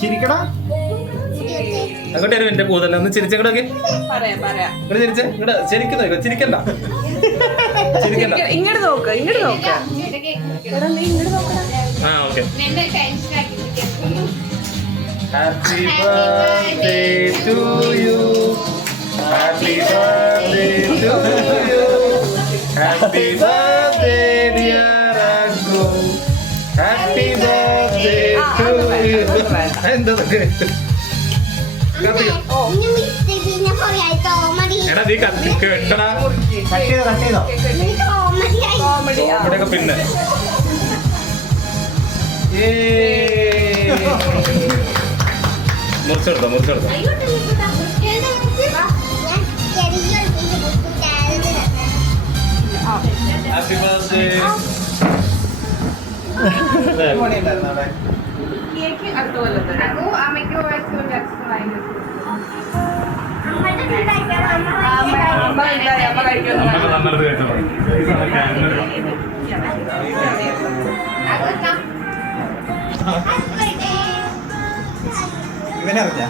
ചിരിക്കടാ അങ്ങോട്ട് വരും എന്റെ കൂതല്ല ഒന്ന് ചിരിച്ചങ്ങോട്ടൊക്കെ ഇങ്ങോട്ട് ചിരിച്ചേ ഇങ്ങോട്ട് ശരിക്കും ചിരിക്കണ്ട ചിരിക്കണ്ട ഇങ്ങോട്ട് നോക്ക് ഇങ്ങോട്ട് നോക്ക്. ആ okay. Happy birthday to you happy birthday to you happy birthday dear Anku happy birthday to you. എന്തൊക്കെ എടാ നീ കത്തി കേട്ടടാ ഇവിടെയൊക്കെ പിന്നെ മുറിച്ചെടുത്തോ ഹാപ്പി ബർത്ത്ഡേ. അടുത്ത കൊല്ലത്തെ നല്ലത് കേട്ടോ ഇവനെ അറിഞ്ഞ